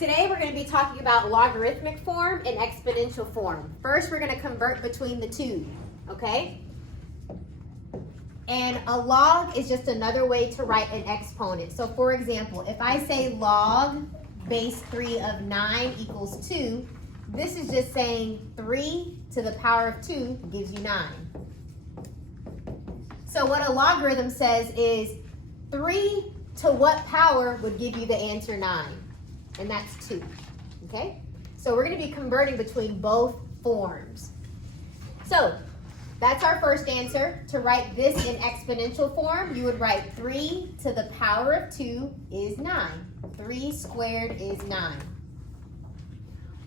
Today we're going to be talking about logarithmic form and exponential form. First, we're going to convert between the two, okay? And a log is just another way to write an exponent. So for example, if I say log base 3 of 9 equals 2, this is just saying 3 to the power of 2 gives you 9. So what a logarithm says is 3 to what power would give you the answer 9? And that's 2, okay? So we're going to be converting between both forms. So that's our first answer. To write this in exponential form, you would write 3 to the power of 2 is 9. 3 squared is 9.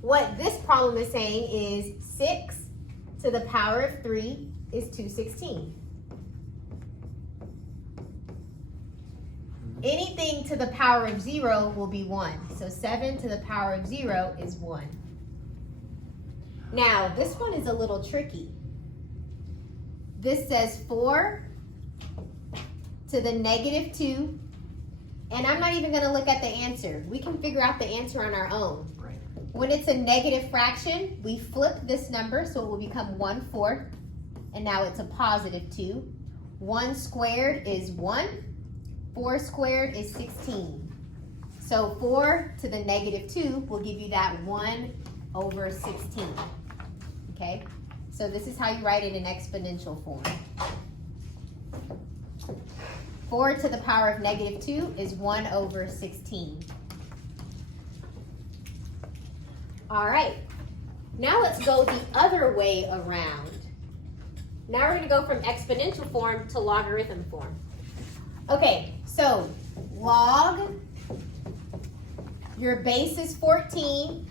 What this problem is saying is 6 to the power of 3 is 216. Anything to the power of 0 will be 1. So 7 to the power of 0 is 1. Now, this one is a little tricky. This says 4 to the negative 2. And I'm not even going to look at the answer. We can figure out the answer on our own. When it's a negative fraction, we flip this number so it will become 1/4. And now it's a positive 2. 1 squared is 1. 4 squared is 16. So 4 to the negative 2 will give you that 1/16. Okay? So this is how you write it in exponential form. 4 to the power of negative 2 is 1/16. All right. Now let's go the other way around. Now we're going to go from exponential form to logarithm form. Okay, so log, your base is 14,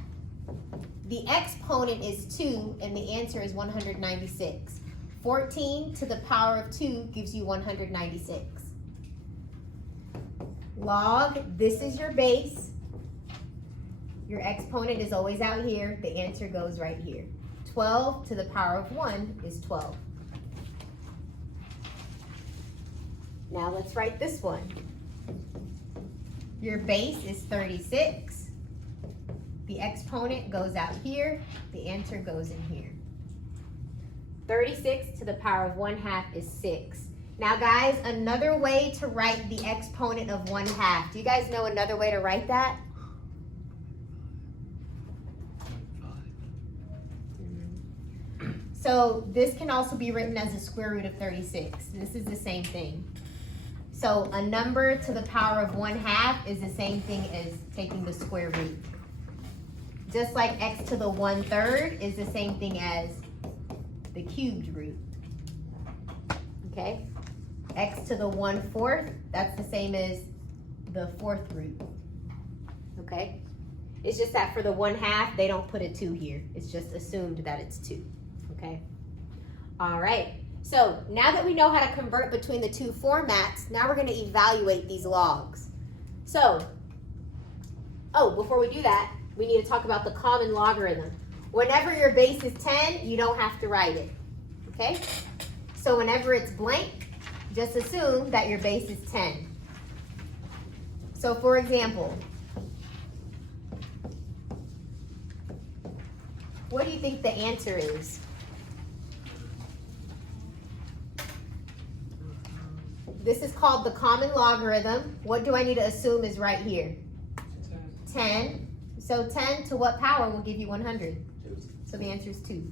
the exponent is 2, and the answer is 196. 14 to the power of 2 gives you 196. Log, this is your base. Your exponent is always out here. The answer goes right here. 12 to the power of 1 is 12. Now let's write this one. Your base is 36. The exponent goes out here. The answer goes in here. 36 to the power of 1/2 is 6. Now guys, another way to write the exponent of 1/2. Do you guys know another way to write that? So this can also be written as a square root of 36. This is the same thing. So a number to the power of 1/2 is the same thing as taking the square root. Just like x to the 1/3 is the same thing as the cubed root. Okay? X to the 1/4, that's the same as the 4th root. Okay? It's just that for the 1/2, they don't put a 2 here. It's just assumed that it's 2. Okay? All right. So now that we know how to convert between the two formats, now we're going to evaluate these logs. So, before we do that, we need to talk about the common logarithm. Whenever your base is 10, you don't have to write it. Okay? So whenever it's blank, just assume that your base is 10. So for example, what do you think the answer is? This is called the common logarithm. What do I need to assume is right here? 10. So 10 to what power will give you 100? 2. So the answer is 2.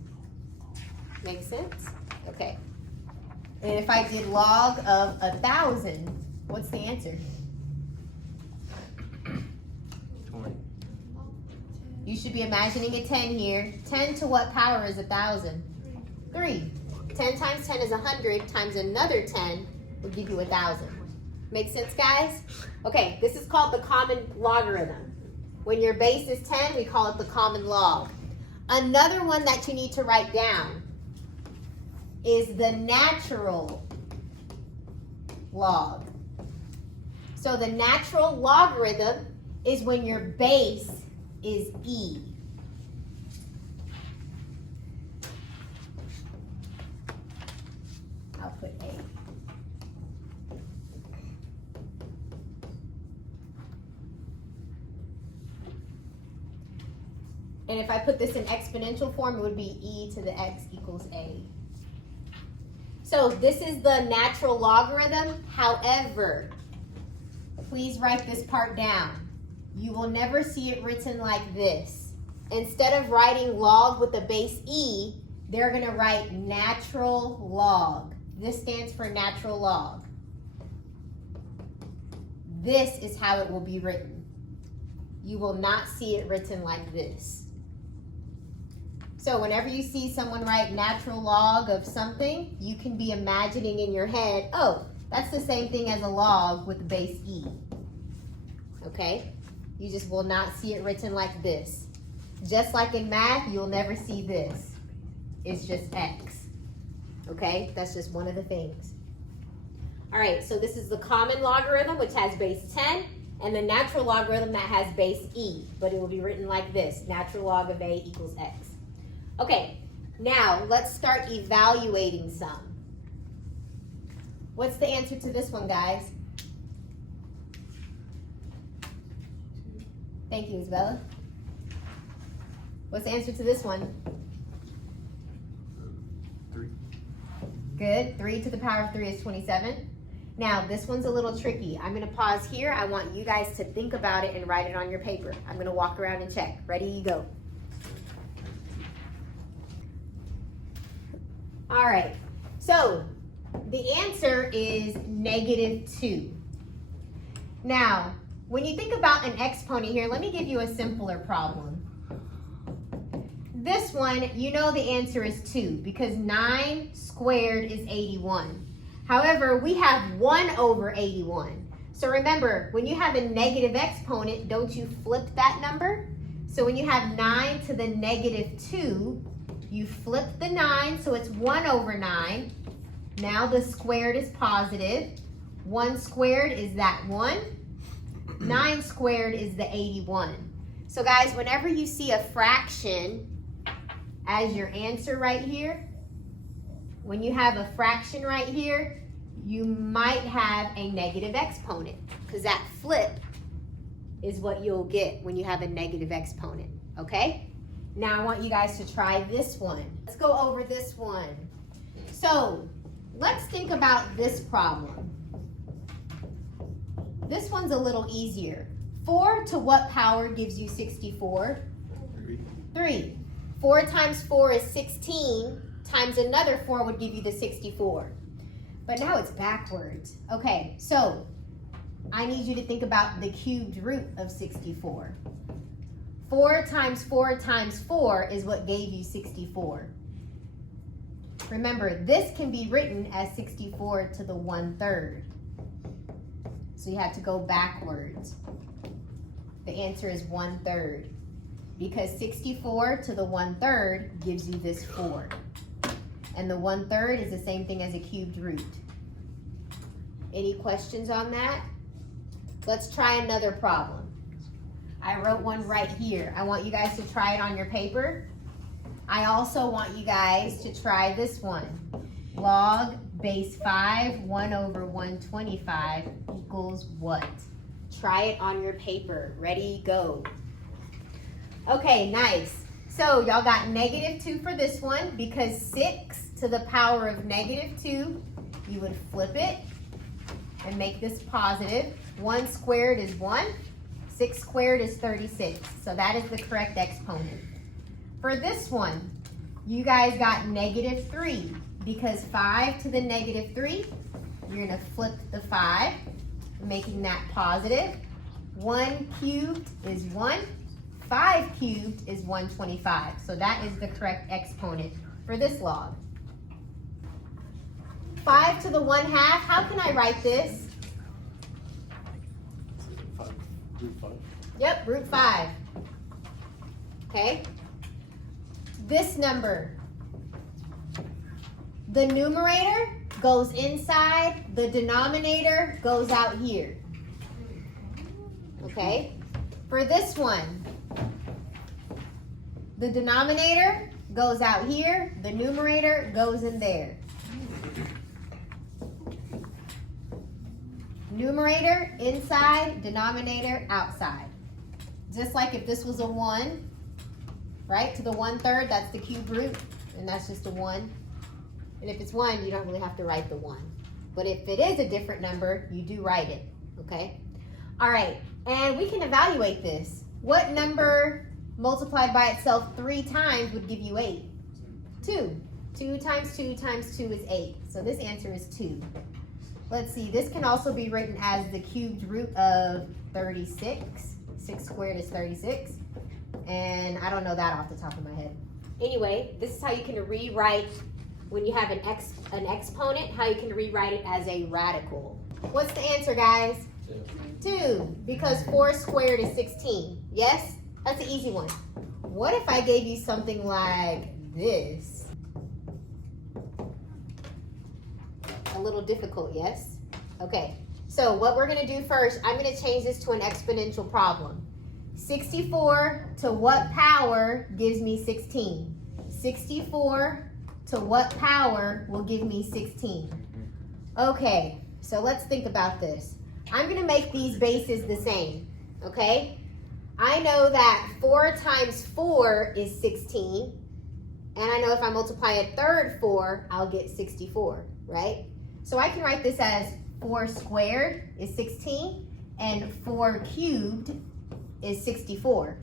Make sense? Okay. And if I did log of 1,000, what's the answer? 20. You should be imagining a 10 here. 10 to what power is 1,000? 3. 10 times 10 is 100 times another 10 will give you 1,000. Make sense, guys? Okay, this is called the common logarithm. When your base is 10, we call it the common log. Another one that you need to write down is the natural log. So the natural logarithm is when your base is e. I'll put a. And if I put this in exponential form, it would be e to the x equals a. So this is the natural logarithm. However, please write this part down. You will never see it written like this. Instead of writing log with the base e, they're going to write natural log. This stands for natural log. This is how it will be written. You will not see it written like this. So whenever you see someone write natural log of something, you can be imagining in your head, oh, that's the same thing as a log with the base e. Okay? You just will not see it written like this. Just like in math, you'll never see this. It's just x. Okay? That's just one of the things. All right, so this is the common logarithm, which has base 10, and the natural logarithm that has base e, but it will be written like this, natural log of a equals x. Okay, now let's start evaluating some. What's the answer to this one, guys? Thank you, Isabella. What's the answer to this one? 3. Good. 3 to the power of 3 is 27. Now, this one's a little tricky. I'm going to pause here. I want you guys to think about it and write it on your paper. I'm going to walk around and check. Ready, go. All right. So, the answer is -2. Now, when you think about an exponent here, let me give you a simpler problem. This one, you know the answer is 2 because 9 squared is 81. However, we have 1 over 81. So remember, when you have a negative exponent, don't you flip that number? So when you have 9 to the -2, you flip the 9, so it's 1 over 9. Now the squared is positive. 1 squared is that 1. 9 squared is the 81. So guys, whenever you see a fraction as your answer right here, when you have a fraction right here, you might have a negative exponent because that flip is what you'll get when you have a negative exponent, okay? Now I want you guys to try this one. Let's go over this one. So let's think about this problem. This one's a little easier. 4 to what power gives you 64? 3. 4 times 4 is 16, times another 4 would give you the 64. But now it's backwards. Okay, so I need you to think about the cubed root of 64. 4 times 4 times 4 is what gave you 64. Remember, this can be written as 64 to the 1/3. So you have to go backwards. The answer is 1/3 because 64 to the 1/3 gives you this 4. And the 1/3 is the same thing as a cubed root. Any questions on that? Let's try another problem. I wrote one right here. I want you guys to try it on your paper. I also want you guys to try this one. Log base 5, 1 over 125 equals what? Try it on your paper. Ready, go. Okay, nice. So y'all got -2 for this one because 6 to the power of -2, you would flip it and make this positive. 1 squared is 1. 6 squared is 36. So that is the correct exponent. For this one, you guys got -3 because 5 to the -3, you're going to flip the 5, making that positive. 1 cubed is 1. 5 cubed is 125. So that is the correct exponent for this log. 5 to the 1/2, how can I write this? Root 5. Yep, root 5. Okay. This number, the numerator goes inside, the denominator goes out here. Okay. For this one, the denominator goes out here, the numerator goes in there. Numerator inside, denominator outside. Just like if this was a 1, right? To the 1/3, that's the cube root, and that's just a 1. And if it's 1, you don't really have to write the 1. But if it is a different number, you do write it, okay? All right, and we can evaluate this. What number multiplied by itself 3 times would give you 8? 2. 2 times 2 times 2 is 8. So this answer is 2. Let's see, this can also be written as the cubed root of 36. 6 squared is 36. And I don't know that off the top of my head. Anyway, this is how you can rewrite when you have an exponent, how you can rewrite it as a radical. What's the answer, guys? 2, because 4 squared is 16. Yes? That's an easy one. What if I gave you something like this? A little difficult, yes? Okay, so what we're gonna do first, I'm gonna change this to an exponential problem. 64 to what power gives me 16? 64 to what power will give me 16? Okay, so let's think about this. I'm gonna make these bases the same, okay? I know that 4 times 4 is 16, and I know if I multiply a third 4, I'll get 64, right? So I can write this as 4 squared is 16, and 4 cubed is 64.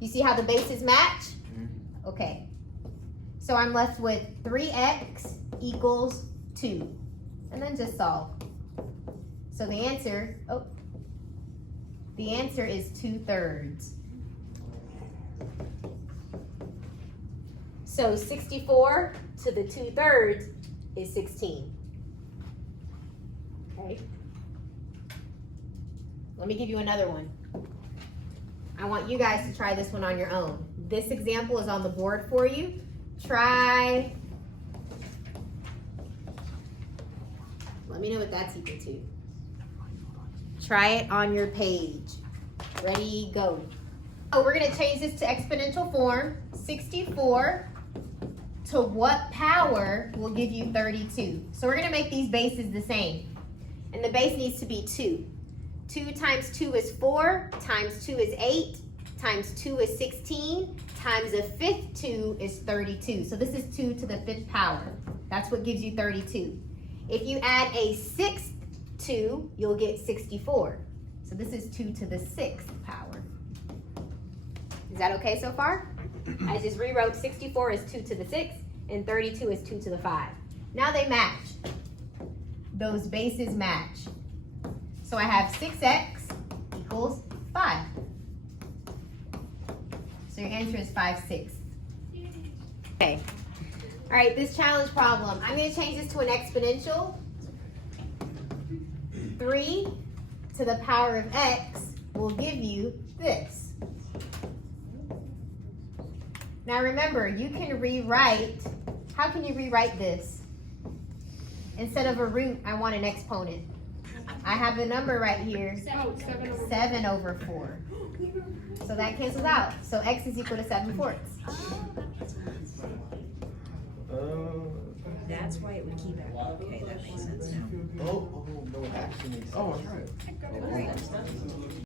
You see how the bases match? Okay. So I'm left with 3x equals 2. And then just solve. So the answer is 2/3. So 64 to the 2/3 is 16. Okay. Let me give you another one. I want you guys to try this one on your own. This example is on the board for you. Try, let me know what that's equal to. Try it on your page. Ready, go. Oh, we're gonna change this to exponential form. 64 to what power will give you 32? So we're gonna make these bases the same. And the base needs to be 2. 2 times 2 is 4, times 2 is 8, times 2 is 16, times a 5th 2 is 32. So this is 2 to the 5th power. That's what gives you 32. If you add a 6th 2, you'll get 64. So this is 2 to the 6th power. Is that okay so far? I just rewrote 64 as 2 to the 6th and 32 is 2 to the 5. Now they match. Those bases match. So I have 6x equals 5. So your answer is 5/6. Okay. All right, this challenge problem. I'm going to change this to an exponential. 3 to the power of x will give you this. Now remember, you can rewrite, how can you rewrite this? Instead of a root, I want an exponent. I have a number right here, 7/4. So that cancels out. So x is equal to 7/4. That's why it would keep it. Okay, that makes sense now. No, it actually makes sense. Right.